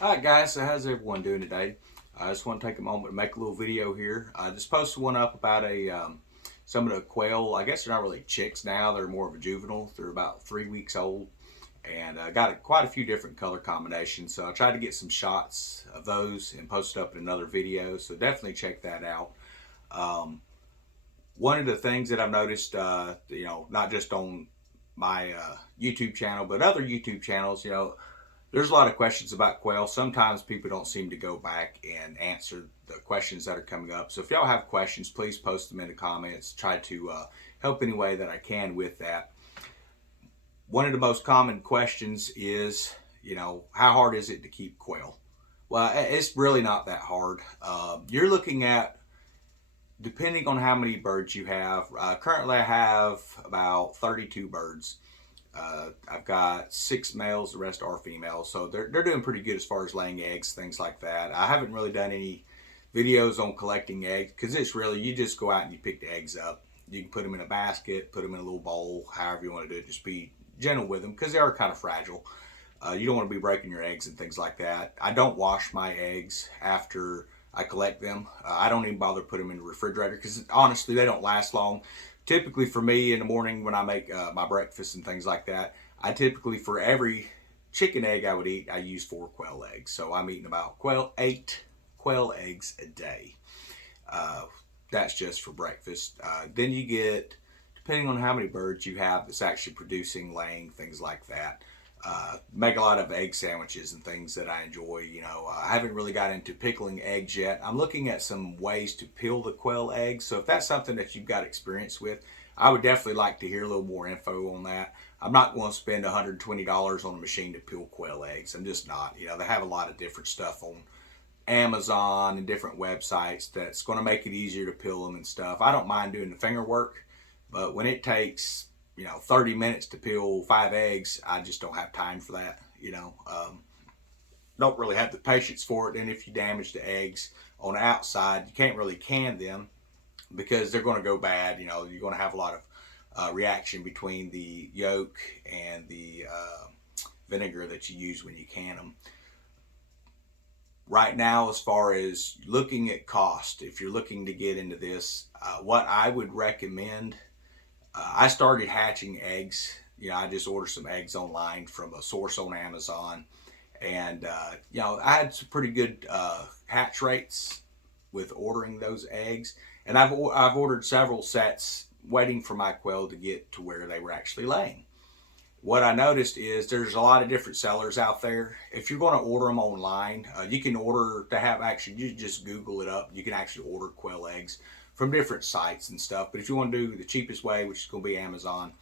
Alright guys, so how's everyone doing today? I just want to take a moment to make a little video here. I just posted one up about some of the quail. I guess they're not really chicks now, they're more of a juvenile. They're about 3 weeks old, and I got quite a few different color combinations. So I tried to get some shots of those and post it up in another video, so definitely check that out. Um, One of the things that I've noticed, not just on my YouTube channel, but other YouTube channels, there's a lot of questions about quail. Sometimes people don't seem to go back and answer the questions that are coming up. So if y'all have questions, please post them in the comments. Try to help any way that I can with that. One of the most common questions is, how hard is it to keep quail? Well, it's really not that hard. You're looking at, depending on how many birds you have. Currently, I have about 32 birds. I've got 6 males, the rest are females, so they're doing pretty good as far as laying eggs, things like that. I haven't really done any videos on collecting eggs because it's really, you just go out and you pick the eggs up. You can put them in a basket, put them in a little bowl, however you want to do it. Just be gentle with them because they are kind of fragile. You don't want to be breaking your eggs and things like that. I don't wash my eggs after I collect them. I don't even bother putting them in the refrigerator because honestly, they don't last long. Typically for me in the morning when I make my breakfast and things like that, I typically for every chicken egg I would eat, I use 4 quail eggs. So I'm eating about 8 quail eggs a day. Uh, that's just for breakfast. Then you get, depending on how many birds you have that's actually producing, laying, things like that. Make a lot of egg sandwiches and things that I enjoy. I haven't really got into pickling eggs yet. I'm looking at some ways to peel the quail eggs. So if that's something that you've got experience with, I would definitely like to hear a little more info on that. I'm not going to spend $120 on a machine to peel quail eggs. I'm just not. They have a lot of different stuff on Amazon and different websites that's going to make it easier to peel them and stuff. I don't mind doing the finger work, but when it takes 30 minutes to peel 5 eggs, I just don't have time for that. Don't really have the patience for it. And if you damage the eggs on the outside, you can't really can them because they're going to go bad. You're going to have a lot of reaction between the yolk and the vinegar that you use when you can them. Right now, as far as looking at cost, if you're looking to get into this, what I would recommend, I started hatching eggs. I just ordered some eggs online from a source on Amazon, and I had some pretty good hatch rates with ordering those eggs. And I've ordered several sets, waiting for my quail to get to where they were actually laying. What I noticed is there's a lot of different sellers out there. If you're going to order them online, you can order to have actually, you just Google it up. You can actually order quail eggs from different sites and stuff. But if you want to do the cheapest way, which is going to be Amazon,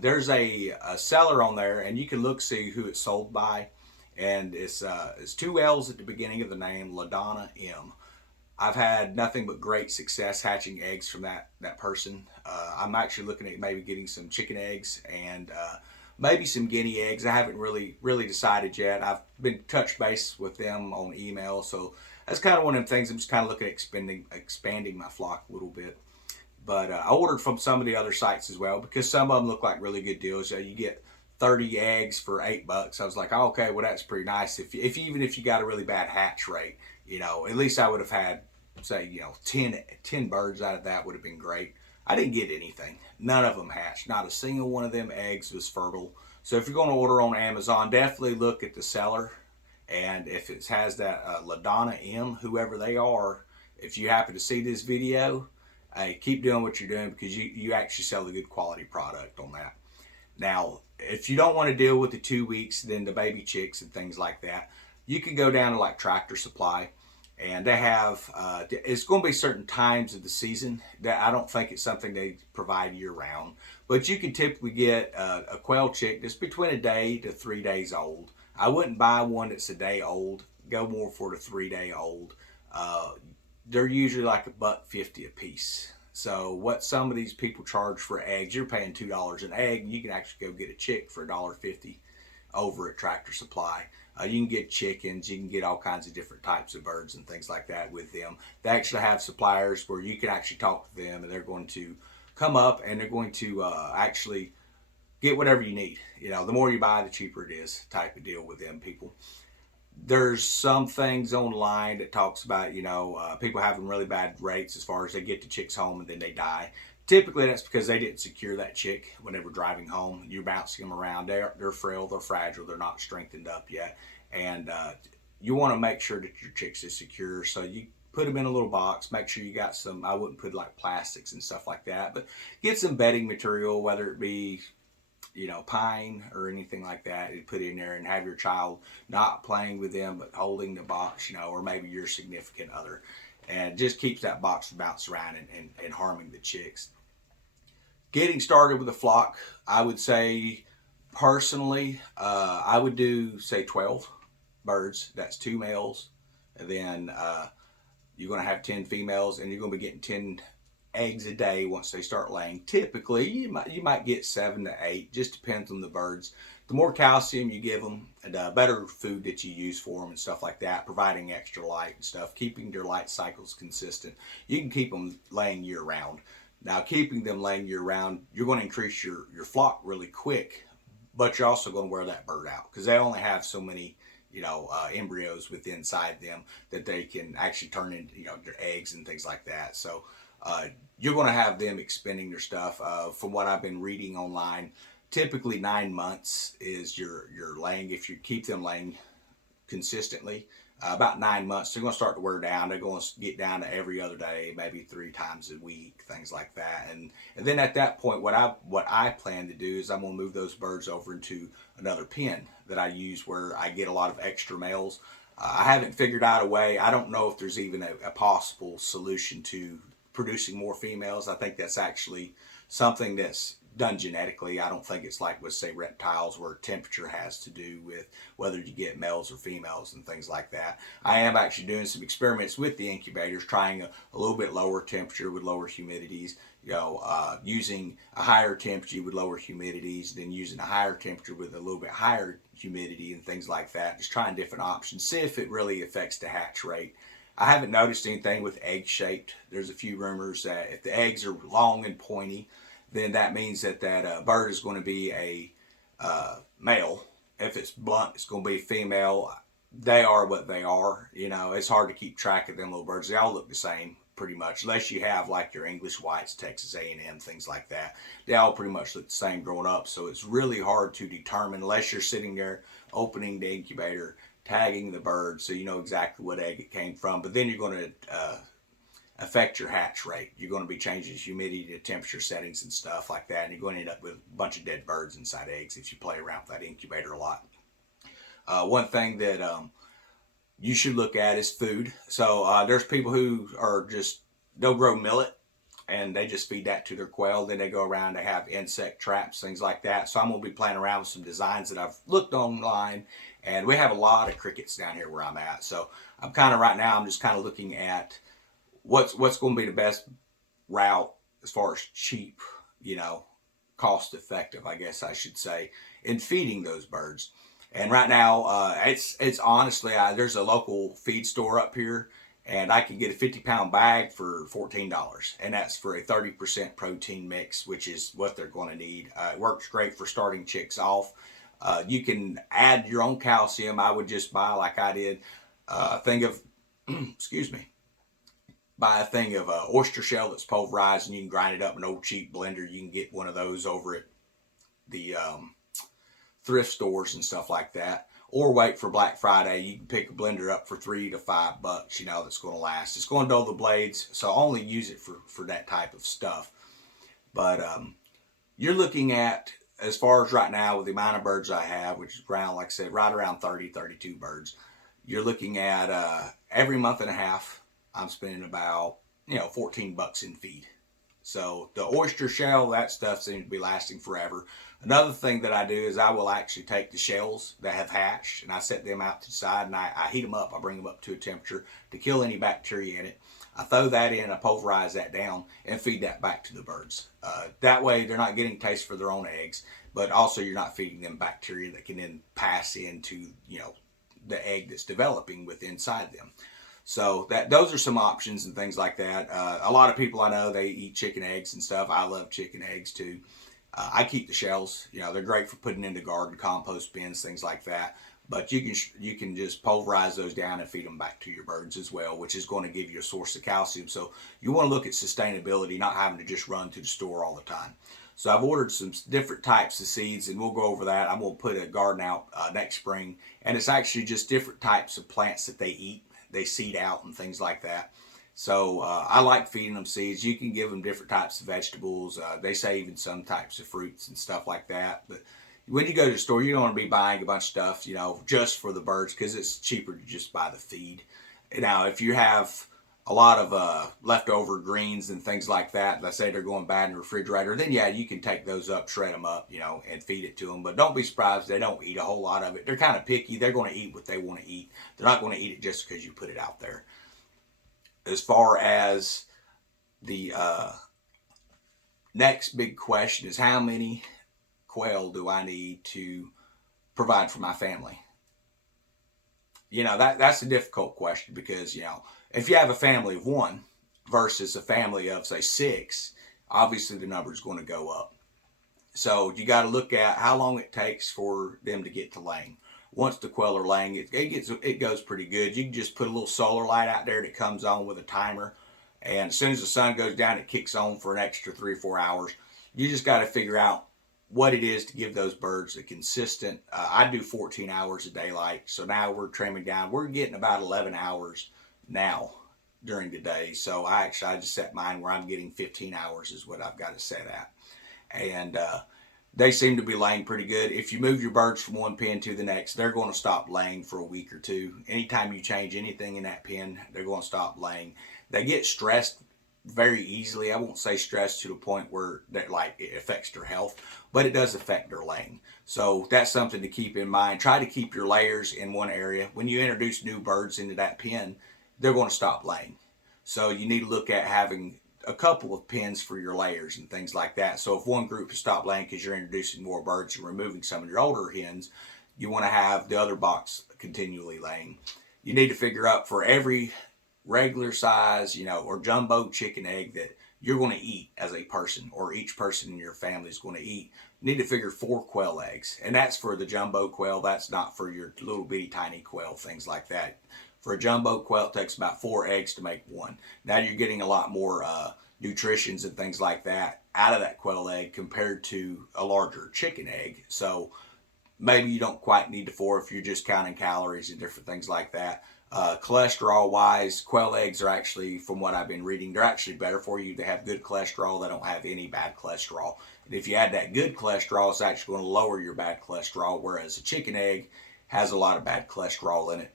there's a seller on there, and you can see who it's sold by. And it's 2 L's at the beginning of the name, LaDonna M. I've had nothing but great success hatching eggs from that person. I'm actually looking at maybe getting some chicken eggs and maybe some guinea eggs. I haven't really decided yet. I've been touch base with them on email, so that's kind of one of them things. I'm just kind of looking at expanding my flock a little bit. But I ordered from some of the other sites as well because some of them look like really good deals. You get 30 eggs for $8. I was like, oh, okay, well that's pretty nice. If even if you got a really bad hatch rate, at least I would have had, say, 10 birds out of that would have been great. I didn't get anything. None of them hatched. Not a single one of them eggs was fertile. So if you're going to order on Amazon, definitely look at the seller. And if it has that LaDonna M, whoever they are, if you happen to see this video, hey, keep doing what you're doing because you actually sell a good quality product on that. Now, if you don't want to deal with the 2 weeks, then the baby chicks and things like that, you can go down to like Tractor Supply. And they have, it's going to be certain times of the season that I don't think it's something they provide year round. But you can typically get a quail chick that's between a day to 3 days old. I wouldn't buy one that's a day old. Go more for the 3-day old. They're usually like $1.50 a piece. So what some of these people charge for eggs, you're paying $2 an egg, and you can actually go get a chick for $1.50 over at Tractor Supply. You can get chickens, you can get all kinds of different types of birds and things like that with them. They actually have suppliers where you can actually talk to them, and they're going to come up and they're going to actually get whatever you need. The more you buy, the cheaper it is, type of deal with them people. There's some things online that talks about, people having really bad rates as far as they get the chicks home and then they die. Typically, that's because they didn't secure that chick when they were driving home. You're bouncing them around. They're frail. They're fragile. They're not strengthened up yet. And you want to make sure that your chicks is secure. So you put them in a little box. Make sure you got some, I wouldn't put like plastics and stuff like that, but get some bedding material, whether it be pine or anything like that, and put in there and have your child not playing with them, but holding the box, or maybe your significant other. And just keeps that box from bouncing around and harming the chicks. Getting started with a flock, I would say personally, I would do say 12 birds. That's 2 males. And then you're going to have 10 females, and you're going to be getting 10 eggs a day once they start laying. Typically, you might get 7 to 8. Just depends on the birds. The more calcium you give them, and better food that you use for them and stuff like that, providing extra light and stuff, keeping their light cycles consistent, you can keep them laying year round. Now, keeping them laying year round, you're going to increase your flock really quick, but you're also going to wear that bird out because they only have so many embryos within inside them that they can actually turn into their eggs and things like that. So you're going to have them expending their stuff. From what I've been reading online, typically 9 months is your laying. If you keep them laying consistently, about 9 months, they're going to start to wear down. They're going to get down to every other day, maybe 3 times a week, things like that. And then at that point, what I plan to do is I'm going to move those birds over into another pen that I use where I get a lot of extra males. I haven't figured out a way. I don't know if there's even a possible solution to producing more females. I think that's actually something that's done genetically. I don't think it's like with, say, reptiles where temperature has to do with whether you get males or females and things like that. I am actually doing some experiments with the incubators, trying a little bit lower temperature with lower humidities, using a higher temperature with lower humidities, then using a higher temperature with a little bit higher humidity and things like that. Just trying different options, see if it really affects the hatch rate. I haven't noticed anything with egg shaped. There's a few rumors that if the eggs are long and pointy, then that means that bird is going to be a male. If it's blunt, it's going to be a female. They are what they are. It's hard to keep track of them little birds. They all look the same pretty much, unless you have like your English whites, Texas A&M, things like that. They all pretty much look the same growing up. So it's really hard to determine unless you're sitting there opening the incubator, tagging the bird so you know exactly what egg it came from. But then you're going to affect your hatch rate. You're going to be changing humidity to temperature settings and stuff like that, and you're going to end up with a bunch of dead birds inside eggs if you play around with that incubator a lot. One thing that you should look at is food. So there's people who they'll grow millet and they just feed that to their quail. Then they go around, they have insect traps, things like that. So I'm going to be playing around with some designs that I've looked online, and we have a lot of crickets down here where I'm at. So I'm just kind of looking at what's going to be the best route as far as cheap, cost effective, I guess I should say, in feeding those birds. And right now, it's honestly, there's a local feed store up here, and I can get a 50-pound bag for $14, and that's for a 30% protein mix, which is what they're going to need. It works great for starting chicks off. You can add your own calcium. I would just buy, like I did, a thing of, excuse me, buy a thing of oyster shell that's pulverized, and you can grind it up in an old cheap blender. You can get one of those over at the thrift stores and stuff like that, or wait for Black Friday. You can pick a blender up for $3 to $5. That's going to last. It's going to dull the blades, so only use it for that type of stuff. But you're looking at, as far as right now with the amount of birds I have, which is around, like I said, right around 30, 32 birds, you're looking at every month and a half, I'm spending about $14 in feed. So the oyster shell, that stuff seems to be lasting forever. Another thing that I do is I will actually take the shells that have hatched and I set them out to the side, and I heat them up. I bring them up to a temperature to kill any bacteria in it. I throw that in, I pulverize that down, and feed that back to the birds. That way they're not getting taste for their own eggs, but also you're not feeding them bacteria that can then pass into the egg that's developing with inside them. So those are some options and things like that. A lot of people I know, they eat chicken eggs and stuff. I love chicken eggs too. I keep the shells. They're great for putting into garden compost bins, things like that. But you can just pulverize those down and feed them back to your birds as well, which is going to give you a source of calcium. So you want to look at sustainability, not having to just run to the store all the time. So I've ordered some different types of seeds, and we'll go over that. I'm going to put a garden out next spring, and it's actually just different types of plants that they eat. They seed out and things like that. So I like feeding them seeds. You can give them different types of vegetables. They say even some types of fruits and stuff like that. But when you go to the store, you don't want to be buying a bunch of stuff, you know, just for the birds, because it's cheaper to just buy the feed. Now, if you have a lot of leftover greens and things like that, let's say they're going bad in the refrigerator, then yeah, you can take those up, shred them up, you know, and feed it to them. But don't be surprised, they don't eat a whole lot of it. They're kind of picky. They're going to eat what they want to eat. They're not going to eat it just because you put it out there. As far as the next big question is, how many quail do I need to provide for my family? You know, that's a difficult question, because, you know, if you have a family of one versus a family of, say, 6, obviously the number is going to go up. So you got to look at how long it takes for them to get to laying. Once the quail are laying, it goes pretty good. You can just put a little solar light out there that comes on with a timer, and as soon as the sun goes down, it kicks on for an extra 3 or 4 hours. You just got to figure out what it is to give those birds a consistent. I do 14 hours of daylight, so now we're trimming down. We're getting about 11 hours now during the day. So I just set mine where I'm getting 15 hours is what I've got it set at, and they seem to be laying pretty good. If you move your birds from one pen to the next, they're going to stop laying for a week or two. Anytime you change anything in that pen, they're going to stop laying. They get stressed very easily. I won't say stressed to the point where that like it affects their health, but it does affect their laying. So that's something to keep in mind. Try to keep your layers in one area. When you introduce new birds into that pen, they're going to stop laying. So you need to look at having a couple of pens for your layers and things like that. So if one group has stopped laying because you're introducing more birds and removing some of your older hens, you want to have the other box continually laying. You need to figure out for every regular size, you know, or jumbo chicken egg that you're going to eat as a person, or each person in your family is going to eat, you need to figure 4 quail eggs. And that's for the jumbo quail. That's not for your little bitty tiny quail, things like that. For a jumbo quail, it takes about 4 eggs to make one. Now you're getting a lot more nutritions and things like that out of that quail egg compared to a larger chicken egg. So maybe you don't quite need the 4 if you're just counting calories and different things like that. Cholesterol wise, quail eggs are actually, from what I've been reading, they're actually better for you. They have good cholesterol. They don't have any bad cholesterol. And if you add that good cholesterol, it's actually going to lower your bad cholesterol, whereas a chicken egg has a lot of bad cholesterol in it.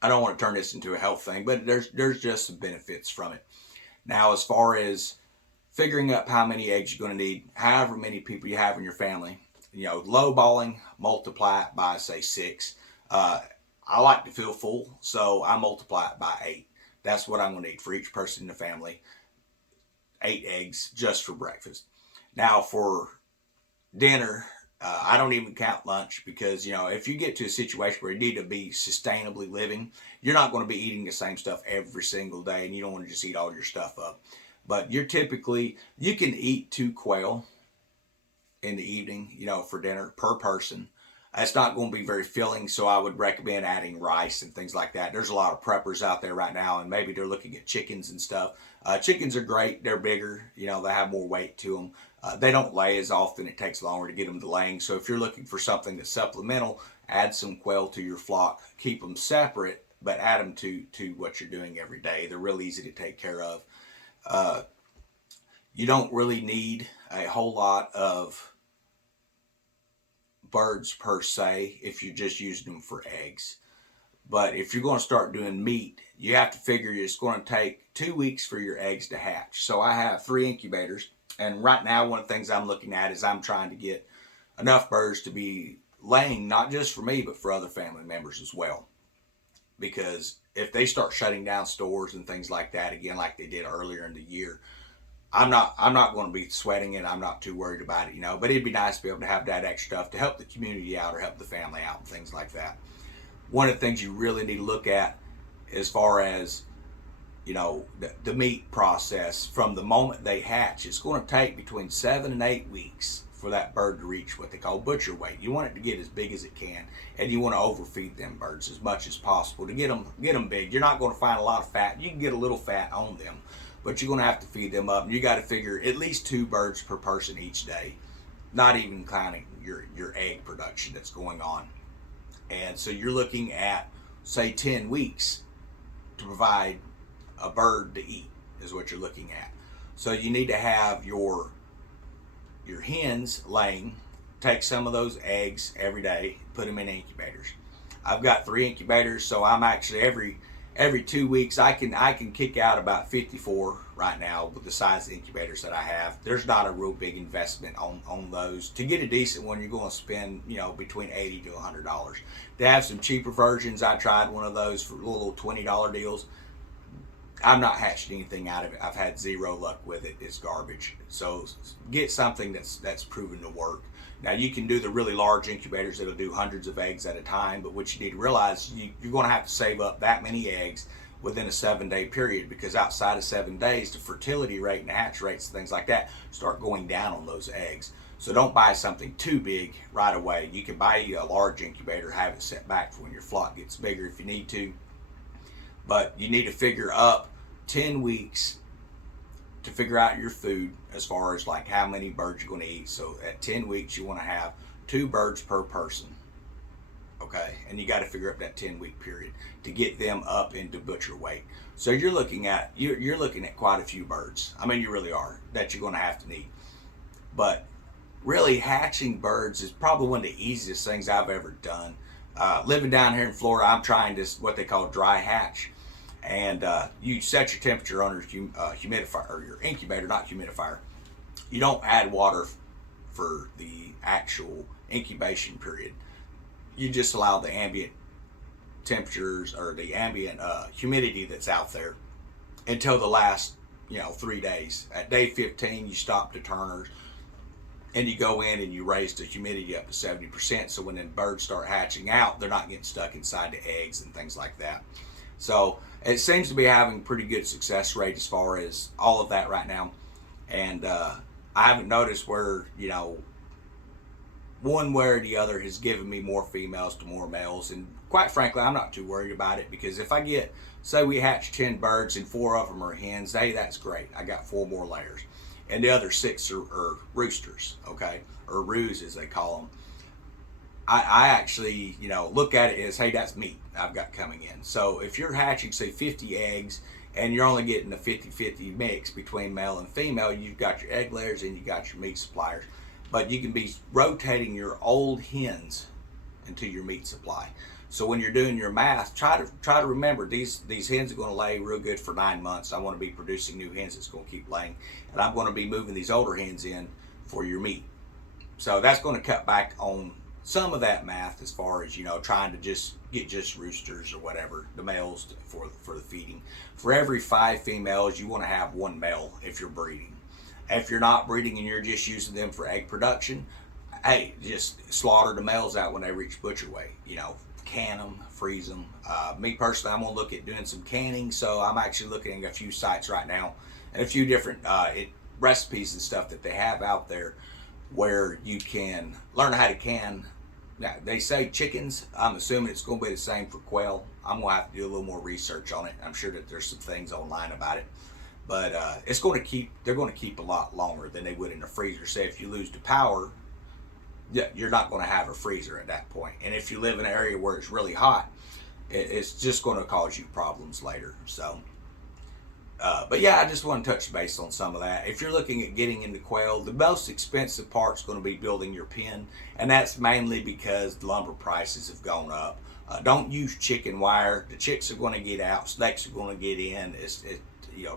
I don't want to turn this into a health thing, but there's just some benefits from it. Now, as far as figuring up how many eggs you're going to need, however many people you have in your family, you know, low balling, multiply it by, say, 6. I like to feel full, so I multiply it by 8. That's what I'm going to need for each person in the family. 8 eggs just for breakfast. Now, for dinner, I don't even count lunch, because, you know, if you get to a situation where you need to be sustainably living, you're not going to be eating the same stuff every single day, and you don't want to just eat all your stuff up. But you can eat 2 quail in the evening, you know, for dinner per person. It's not going to be very filling, so I would recommend adding rice and things like that. There's a lot of preppers out there right now, and maybe they're looking at chickens and stuff. Chickens are great. They're bigger. You know, they have more weight to them. They don't lay as often. It takes longer to get them to laying. So if you're looking for something that's supplemental, add some quail to your flock. Keep them separate, but add them to what you're doing every day. They're real easy to take care of. You don't really need a whole lot of birds per se if you're just using them for eggs. But if you're going to start doing meat, you have to figure it's going to take 2 weeks for your eggs to hatch. So I have 3 incubators, and right now one of the things I'm looking at is I'm trying to get enough birds to be laying, not just for me, but for other family members as well. Because if they start shutting down stores and things like that again, like they did earlier in the year, I'm not going to be sweating it. I'm not too worried about it, you know. But it'd be nice to be able to have that extra stuff to help the community out or help the family out and things like that. One of the things you really need to look at, as far as, you know, the meat process from the moment they hatch, it's going to take between 7 and 8 weeks for that bird to reach what they call butcher weight. You want it to get as big as it can, and you want to overfeed them birds as much as possible to get them big. You're not going to find a lot of fat. You can get a little fat on them, but you're going to have to feed them up. And you got to figure at least 2 birds per person each day, not even counting your egg production that's going on. And so you're looking at, say, 10 weeks to provide a bird to eat is what you're looking at. So you need to have your hens laying. Take some of those eggs every day, put them in incubators. I've got 3 incubators, so I'm actually every 2 weeks I can kick out about 54 right now with the size of the incubators that I have. There's not a real big investment on those. To get a decent one, you're going to spend, you know, between $80 to $100. They have some cheaper versions. I tried one of those for little $20 deals. I'm not hatching anything out of it. I've had 0 luck with it. It's garbage. So get something that's proven to work. Now you can do the really large incubators that'll do hundreds of eggs at a time, but what you need to realize, you're going to have to save up that many eggs within a 7-day period, because outside of 7 days, the fertility rate and the hatch rates and things like that start going down on those eggs. So don't buy something too big right away. You can buy a large incubator, have it set back for when your flock gets bigger if you need to. But you need to figure up 10 weeks to figure out your food as far as like how many birds you're going to eat. So at 10 weeks, you want to have 2 birds per person. Okay, and you got to figure up that 10-week period to get them up into butcher weight. So you're looking at quite a few birds. I mean, you really are, that you're going to have to need. But really, hatching birds is probably one of the easiest things I've ever done. Living down here in Florida, I'm trying this what they call dry hatch. And you set your temperature on your humidifier, or your incubator, not humidifier. You don't add water for the actual incubation period. You just allow the ambient temperatures, or the ambient humidity that's out there, until the last 3 days. At day 15, you stop the turners, and you go in and you raise the humidity up to 70%. So when the birds start hatching out, they're not getting stuck inside the eggs and things like that. So it seems to be having pretty good success rate as far as all of that right now. And I haven't noticed where, one way or the other has given me more females to more males. And quite frankly, I'm not too worried about it, because if I get, say we hatch 10 birds and 4 of them are hens, hey, that's great. I got 4 more layers. And the other 6 are roosters, okay? Or roos as they call them. I actually, look at it as, hey, that's meat I've got coming in. So if you're hatching, say, 50 eggs, and you're only getting a 50-50 mix between male and female, you've got your egg layers and you got your meat suppliers. But you can be rotating your old hens into your meat supply. So when you're doing your math, try to remember these hens are going to lay real good for 9 months. I want to be producing new hens that's going to keep laying, and I'm going to be moving these older hens in for your meat. So that's going to cut back on some of that math as far as trying to just get roosters or whatever, the males for the feeding. For every 5 females, you want to have 1 male if you're breeding. If you're not breeding and you're just using them for egg production, hey, just slaughter the males out when they reach butcher weight. Can them, freeze them. Me personally, I'm gonna look at doing some canning, so I'm actually looking at a few sites right now and a few different recipes and stuff that they have out there where you can learn how to can. Now, they say chickens. I'm assuming it's going to be the same for quail. I'm going to have to do a little more research on it. I'm sure that there's some things online about it. But they're going to keep a lot longer than they would in a freezer. Say if you lose the power, you're not going to have a freezer at that point. And if you live in an area where it's really hot, it's just going to cause you problems later. So, but yeah, I just want to touch base on some of that. If you're looking at getting into quail, the most expensive part's going to be building your pen, and that's mainly because lumber prices have gone up. Don't use chicken wire. The chicks are going to get out. Snakes are going to get in.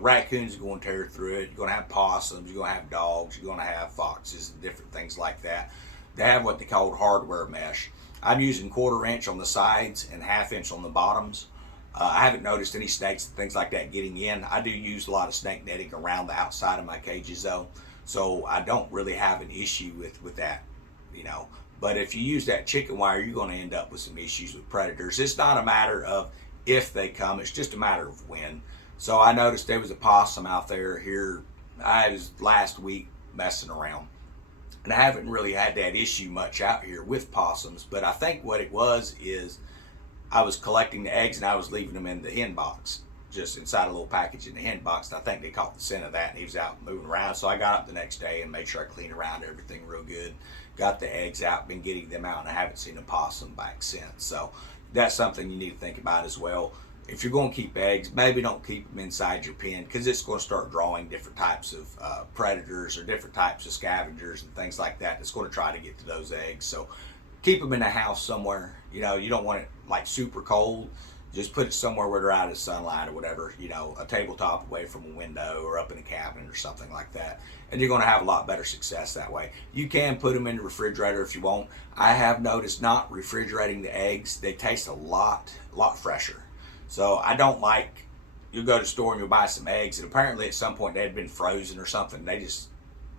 Raccoons are going to tear through it. You're going to have possums. You're going to have dogs. You're going to have foxes and different things like that. They have what they call hardware mesh. I'm using 1/4 inch on the sides and 1/2 inch on the bottoms. I haven't noticed any snakes and things like that getting in. I do use a lot of snake netting around the outside of my cages though, so I don't really have an issue with that, But if you use that chicken wire, you're going to end up with some issues with predators. It's not a matter of if they come, it's just a matter of when. So I noticed there was a possum out there here. I was last week messing around, And I haven't really had that issue much out here with possums, but I think what it was is I was collecting the eggs and I was leaving them in the hen box, just inside a little package in the hen box. And I think they caught the scent of that and he was out moving around. So I got up the next day and made sure I cleaned around everything real good. Got the eggs out, been getting them out, and I haven't seen a possum back since. So that's something you need to think about as well. If you're going to keep eggs, maybe don't keep them inside your pen because it's going to start drawing different types of predators or different types of scavengers and things like that. That's going to try to get to those eggs. So keep them in the house somewhere. You know, you don't want it like super cold. Just put it somewhere where they're out of sunlight or whatever, you know, a tabletop away from a window or up in a cabinet or something like that. And you're going to have a lot better success that way. You can put them in the refrigerator if you want. I have noticed not refrigerating the eggs, they taste a lot fresher. So I don't like, you'll go to the store and you'll buy some eggs and apparently at some point they had been frozen or something. They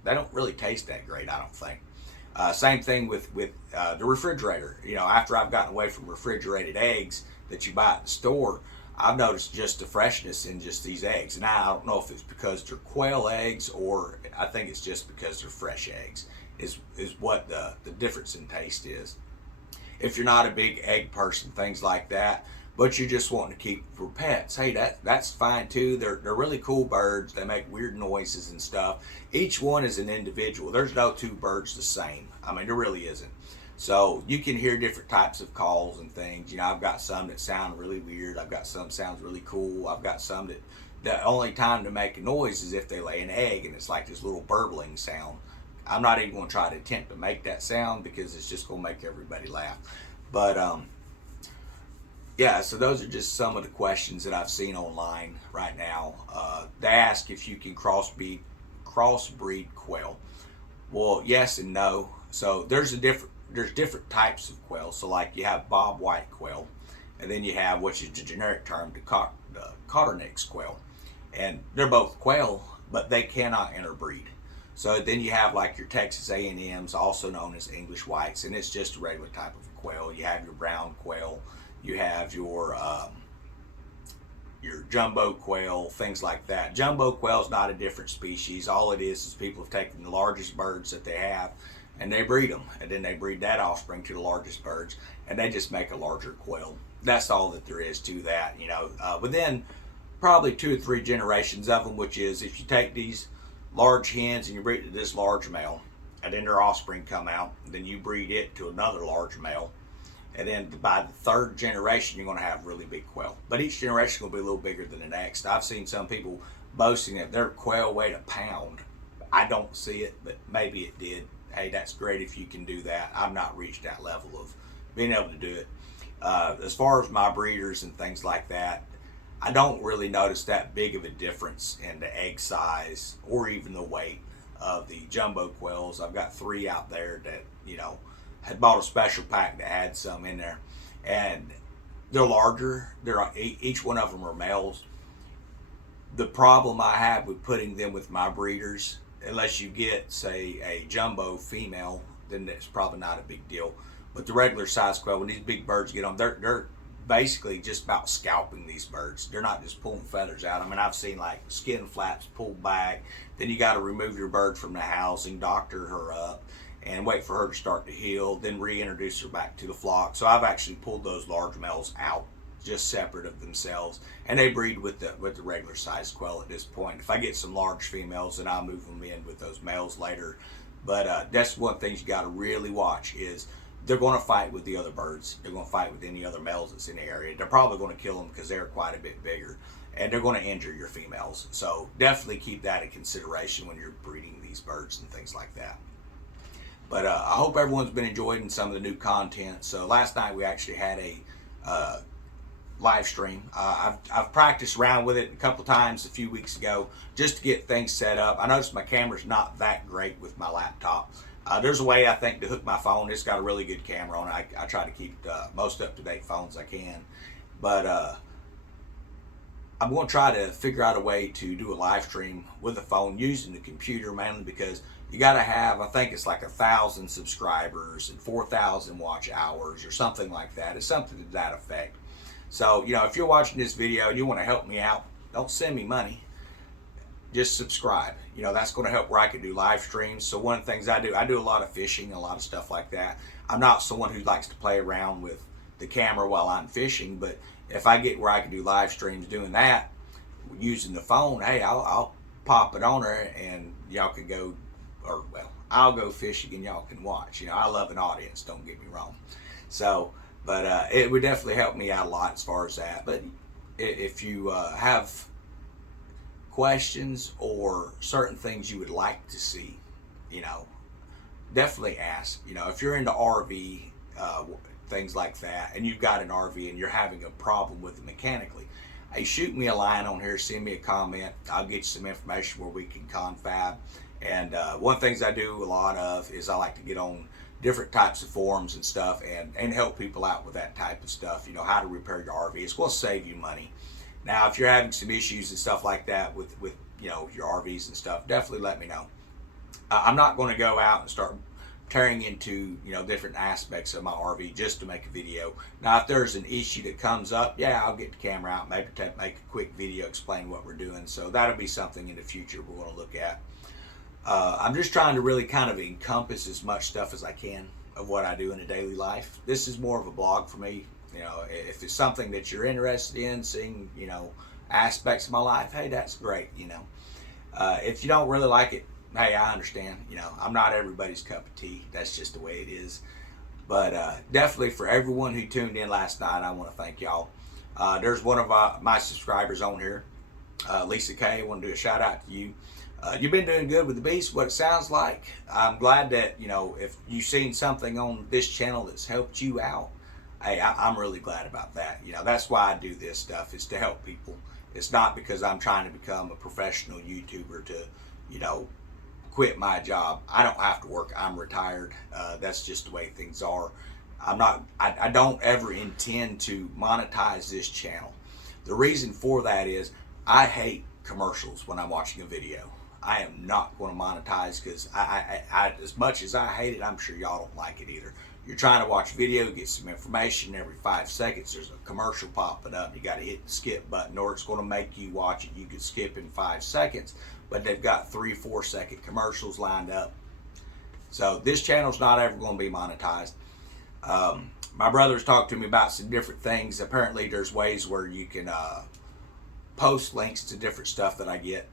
don't really taste that great, I don't think. Same thing with the refrigerator. You know, after I've gotten away from refrigerated eggs that you buy at the store, I've noticed just the freshness in just these eggs. And I don't know if it's because they're quail eggs or I think it's just because they're fresh eggs is what the difference in taste is. If you're not a big egg person, things like that, but you're just wanting to keep for pets, hey, that's fine too. They're really cool birds. They make weird noises and stuff. Each one is an individual. There's no two birds the same. I mean, there really isn't. So you can hear different types of calls and things. You know, I've got some that sound really weird. I've got some sounds really cool. I've got some that the only time to make a noise is if they lay an egg and it's like this little burbling sound. I'm not even going to try to attempt to make that sound because it's just going to make everybody laugh. But yeah, so those are just some of the questions that I've seen online right now. They ask if you can crossbreed quail. Well, yes and no. So there's different types of quail. So like you have bob white quail, and then you have, which is the generic term, the Cotternick's quail, and they're both quail, but they cannot interbreed. So then you have like your Texas A&Ms, also known as English whites, and it's just a regular type of quail. You have your brown quail, you have your jumbo quail, things like that. Jumbo quail is not a different species. All it is people have taken the largest birds that they have and they breed them, and then they breed that offspring to the largest birds, and they just make a larger quail. That's all that there is to that. You know, within probably 2 or 3 generations of them, which is if you take these large hens and you breed to this large male, and then their offspring come out, then you breed it to another large male, and then by the 3rd generation you're going to have really big quail. But each generation will be a little bigger than the next. I've seen some people boasting that their quail weighed a pound. I don't see it, but maybe it did. Hey, that's great if you can do that. I've not reached that level of being able to do it. As far as my breeders and things like that, I don't really notice that big of a difference in the egg size or even the weight of the jumbo quails. I've got 3 out there that, you know, had bought a special pack that had some in there, and they're larger. Each one of them are males. The problem I have with putting them with my breeders, unless you get, say, a jumbo female, then it's probably not a big deal. But the regular size quail, when these big birds get them, they're basically just about scalping these birds. They're not just pulling feathers out. I mean, I've seen like skin flaps pulled back. Then you got to remove your bird from the housing, doctor her up, and wait for her to start to heal, then reintroduce her back to the flock. So I've actually pulled those large males out just separate of themselves, and they breed with the regular size quail at this point. If I get some large females, then I'll move them in with those males later. But that's one thing you got to really watch is they're going to fight with the other birds. They're going to fight with any other males that's in the area. They're probably going to kill them because they're quite a bit bigger, and they're going to injure your females. So definitely keep that in consideration when you're breeding these birds and things like that. But I hope everyone's been enjoying some of the new content. So last night we actually had a live stream. I've practiced around with it a couple times a few weeks ago just to get things set up. I noticed my camera's not that great with my laptop. There's a way I think to hook my phone. It's got a really good camera on it. I try to keep the most up-to-date phones I can. But I'm going to try to figure out a way to do a live stream with a phone using the computer, mainly because you got to have, I think it's like 1,000 subscribers and 4,000 watch hours or something like that. It's something to that effect. So, you know, if you're watching this video and you want to help me out, don't send me money. just subscribe. You know, that's going to help where I can do live streams. So one of the things I do a lot of fishing, a lot of stuff like that. I'm not someone who likes to play around with the camera while I'm fishing, but if I get where I can do live streams doing that using the phone, hey, I'll pop it on there and y'all can go, or well, I'll go fishing and y'all can watch. You know, I love an audience, don't get me wrong. So, but it would definitely help me out a lot as far as that. But if you have questions or certain things you would like to see, you know, definitely ask. You know, if you're into RV, things like that, and you've got an RV and you're having a problem with it mechanically, hey, shoot me a line on here, send me a comment. I'll get you some information where we can confab. And one of the things I do a lot of is I like to get on different types of forums and stuff and help people out with that type of stuff. You know, how to repair your RV. It's going to save you money. Now, if you're having some issues and stuff like that with you know, your RVs and stuff, definitely let me know. I'm not going to go out and start tearing into, you know, different aspects of my RV just to make a video. Now, if there's an issue that comes up, yeah, I'll get the camera out, maybe make a quick video explain what we're doing. So that'll be something in the future we're going to look at. I'm just trying to really kind of encompass as much stuff as I can of what I do in a daily life. This is more of a blog for me. You know, if it's something that you're interested in, seeing, you know, aspects of my life, hey, that's great, you know. If you don't really like it, hey, I understand. You know, I'm not everybody's cup of tea. That's just the way it is. But definitely for everyone who tuned in last night, I want to thank y'all. There's one of my subscribers on here, Lisa K. I want to do a shout out to you. You've been doing good with the beast, what it sounds like. I'm glad that, you know, if you've seen something on this channel that's helped you out, hey, I'm really glad about that. You know, that's why I do this stuff, is to help people. It's not because I'm trying to become a professional YouTuber to, you know, quit my job. I don't have to work. I'm retired. That's just the way things are. I don't ever intend to monetize this channel. The reason for that is I hate commercials when I'm watching a video. I am not going to monetize because I as much as I hate it, I'm sure y'all don't like it either. You're trying to watch a video, get some information, every 5 seconds there's a commercial popping up. You got to hit the skip button or it's going to make you watch it. You could skip in 5 seconds, but they've got 3-4 second commercials lined up. So this channel's not ever going to be monetized. My brother's talked to me about some different things. Apparently there's ways where you can post links to different stuff that I get,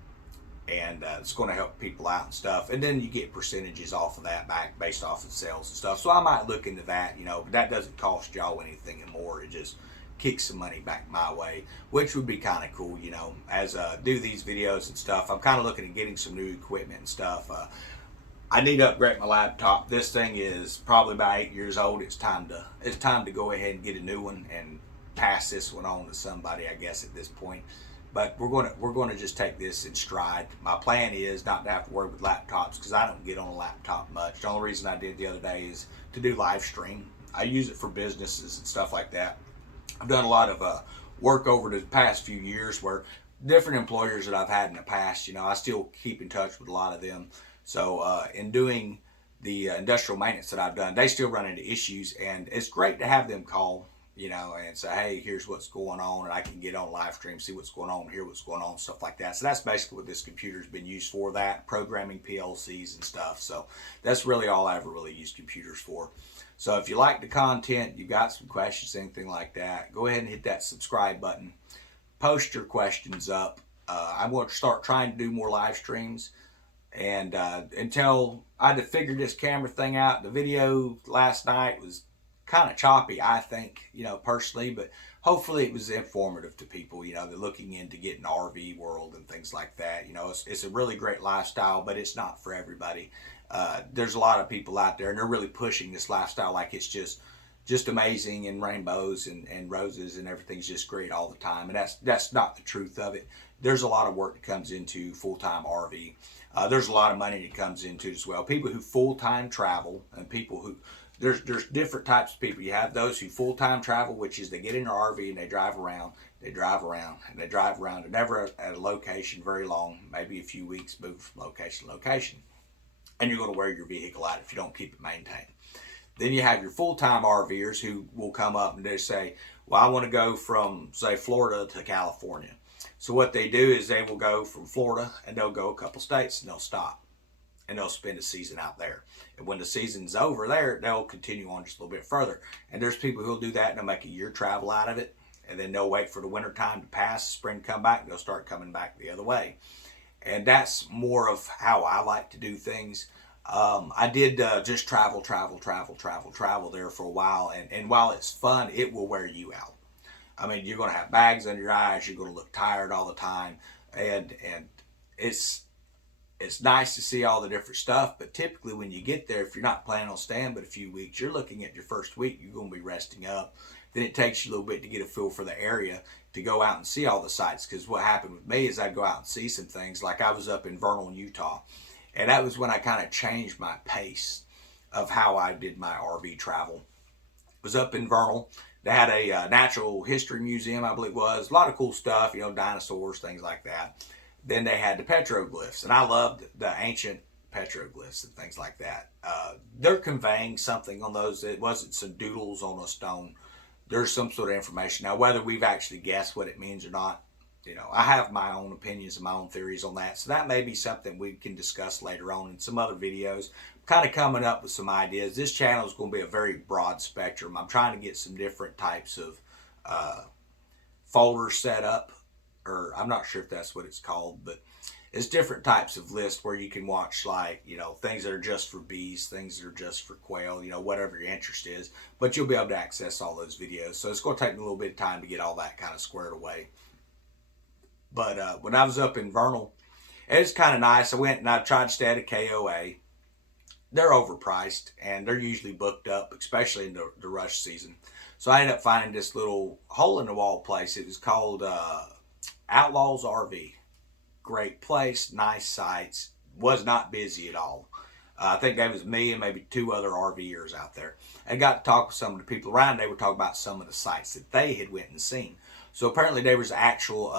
and it's going to help people out and stuff, and then you get percentages off of that back based off of sales and stuff. So I might look into that, you know, but that doesn't cost y'all anything more. It just kicks some money back my way, which would be kind of cool, you know, as do these videos and stuff. I'm kind of looking at getting some new equipment and stuff. I need to upgrade my laptop. This thing is probably about 8 years old. It's time to go ahead and get a new one and pass this one on to somebody, I guess, at this point. But we're going to just take this in stride. My plan is not to have to work with laptops because I don't get on a laptop much. The only reason I did the other day is to do live stream. I use it for businesses and stuff like that. I've done a lot of work over the past few years where different employers that I've had in the past, you know, I still keep in touch with a lot of them. So in doing the industrial maintenance that I've done, they still run into issues, and it's great to have them call, you know, and say, hey, here's what's going on, and I can get on live stream, see what's going on, hear what's going on, stuff like that. So that's basically what this computer's been used for, that, programming PLCs and stuff. So that's really all I ever really used computers for. So if you like the content, you got some questions, anything like that, go ahead and hit that subscribe button. Post your questions up. I'm going to start trying to do more live streams. And until I had to figure this camera thing out, the video last night was kind of choppy, I think, you know, personally, but hopefully it was informative to people, you know, they're looking into getting RV world and things like that. You know, it's a really great lifestyle, but it's not for everybody. There's a lot of people out there and they're really pushing this lifestyle like it's just amazing and rainbows and roses and everything's just great all the time. And that's not the truth of it. There's a lot of work that comes into full-time RV. There's a lot of money that comes into it as well. People who full-time travel and people who, there's different types of people. You have those who full-time travel, which is they get in their RV and they drive around, and they drive around. They're never at a location very long, maybe a few weeks, move from location to location. And you're going to wear your vehicle out if you don't keep it maintained. Then you have your full-time RVers who will come up and they say, well, I want to go from, say, Florida to California. So what they do is they will go from Florida and they'll go a couple states and they'll stop and they'll spend a season out there. And when the season's over there, they'll continue on just a little bit further. And there's people who'll do that and they'll make a year travel out of it. And then they'll wait for the winter time to pass, spring come back, and they'll start coming back the other way. And that's more of how I like to do things. I did just travel there for a while. And while it's fun, it will wear you out. I mean, you're going to have bags under your eyes. You're going to look tired all the time. And it's nice to see all the different stuff, but typically when you get there, if you're not planning on staying but a few weeks, you're looking at your first week, you're going to be resting up. Then it takes you a little bit to get a feel for the area, to go out and see all the sites. Because what happened with me is I'd go out and see some things. Like I was up in Vernal, Utah, and that was when I kind of changed my pace of how I did my RV travel. I was up in Vernal. They had a natural history museum, I believe it was. A lot of cool stuff, dinosaurs, things like that. Then they had the petroglyphs, and I loved the ancient petroglyphs and things like that. They're conveying something on those. It wasn't some doodles on a stone. There's some sort of information. Now, whether we've actually guessed what it means or not, I have my own opinions and my own theories on that. So that may be something we can discuss later on in some other videos. I'm kind of coming up with some ideas. This channel is going to be a very broad spectrum. I'm trying to get some different types of folders set up, or I'm not sure if that's what it's called, but it's different types of lists where you can watch, like, things that are just for bees, things that are just for quail, whatever your interest is, but you'll be able to access all those videos. So it's going to take me a little bit of time to get all that kind of squared away. But when I was up in Vernal, it was kind of nice. I went and I tried to stay at a KOA. They're overpriced and they're usually booked up, especially in the rush season. So I ended up finding this little hole in the wall place. It was called Outlaws RV. Great place, nice sites, was not busy at all. I think that was me and maybe two other RVers out there. I got to talk with some of the people around. They were talking about some of the sites that they had went and seen. So apparently there was actual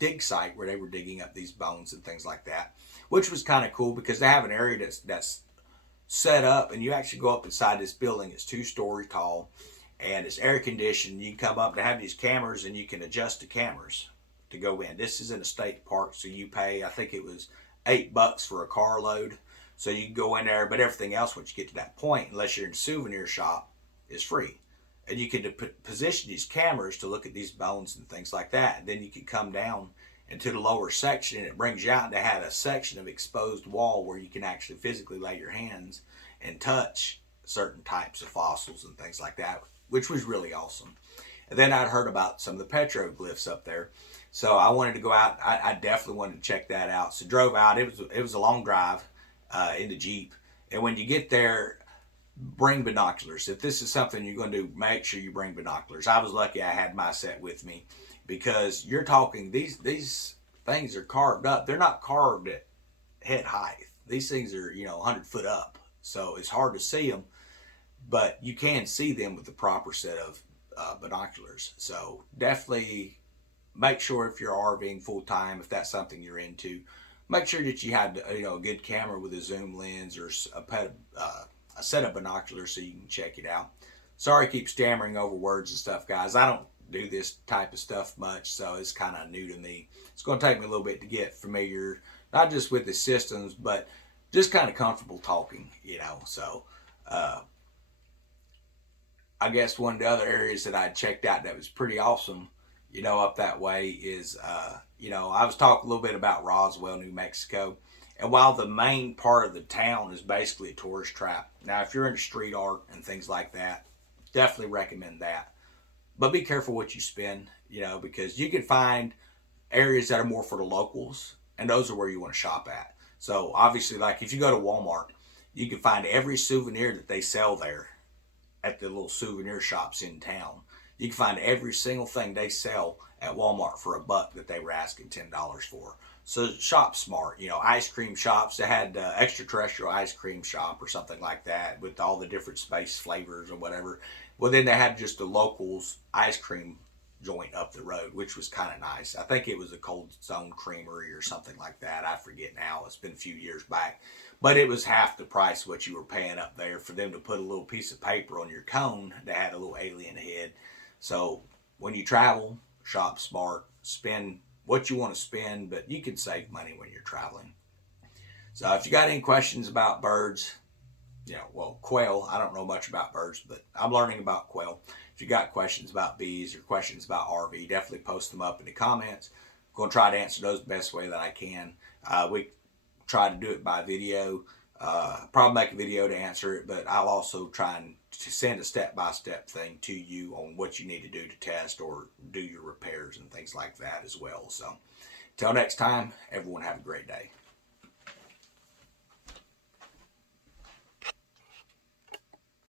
dig site where they were digging up these bones and things like that, which was kind of cool because they have an area that's set up, and you actually go up inside this building. It's 2-story tall and it's air conditioned. You can come up to have these cameras and you can adjust the cameras to go in. This is in a state park, so you pay, I think it was $8 for a carload. So you can go in there, but everything else once you get to that point, unless you're in a souvenir shop, is free. And you can position these cameras to look at these bones and things like that. And then you can come down into the lower section and it brings you out, and they had a section of exposed wall where you can actually physically lay your hands and touch certain types of fossils and things like that, which was really awesome. And then I'd heard about some of the petroglyphs up there. So I wanted to go out. I definitely wanted to check that out. So drove out. It was a long drive in the Jeep. And when you get there, bring binoculars. If this is something you're going to do, make sure you bring binoculars. I was lucky I had my set with me, because you're talking, these things are carved up. They're not carved at head height. These things are 100 foot up. So it's hard to see them, but you can see them with the proper set of binoculars. So definitely make sure, if you're RVing full time, if that's something you're into, make sure that you have a good camera with a zoom lens or a set of binoculars so you can check it out. Sorry I keep stammering over words and stuff, guys. I don't do this type of stuff much, so it's kind of new to me. It's going to take me a little bit to get familiar, not just with the systems, but just kind of comfortable talking, So I guess one of the other areas that I checked out that was pretty awesome, up that way is, I was talking a little bit about Roswell, New Mexico. And while the main part of the town is basically a tourist trap, now if you're into street art and things like that, definitely recommend that. But be careful what you spend, because you can find areas that are more for the locals, and those are where you want to shop at. So obviously, like if you go to Walmart, you can find every souvenir that they sell there at the little souvenir shops in town. You can find every single thing they sell at Walmart for $1 that they were asking $10 for. So shop smart. Ice cream shops, they had extraterrestrial ice cream shop or something like that with all the different space flavors or whatever. Well, then they had just the locals ice cream joint up the road, which was kind of nice. I think it was a Cold Stone Creamery or something like that. I forget now. It's been a few years back. But it was half the price of what you were paying up there for them to put a little piece of paper on your cone that had a little alien head. So when you travel, shop smart, spend what you want to spend, but you can save money when you're traveling. So if you got any questions about birds, well, quail, I don't know much about birds, but I'm learning about quail. If you got questions about bees or questions about RV, definitely post them up in the comments. I'm going to try to answer those the best way that I can. We try to do it by video. Probably make a video to answer it, but I'll also try to send a step-by-step thing to you on what you need to do to test or do your repairs and things like that as well. So until next time, everyone have a great day.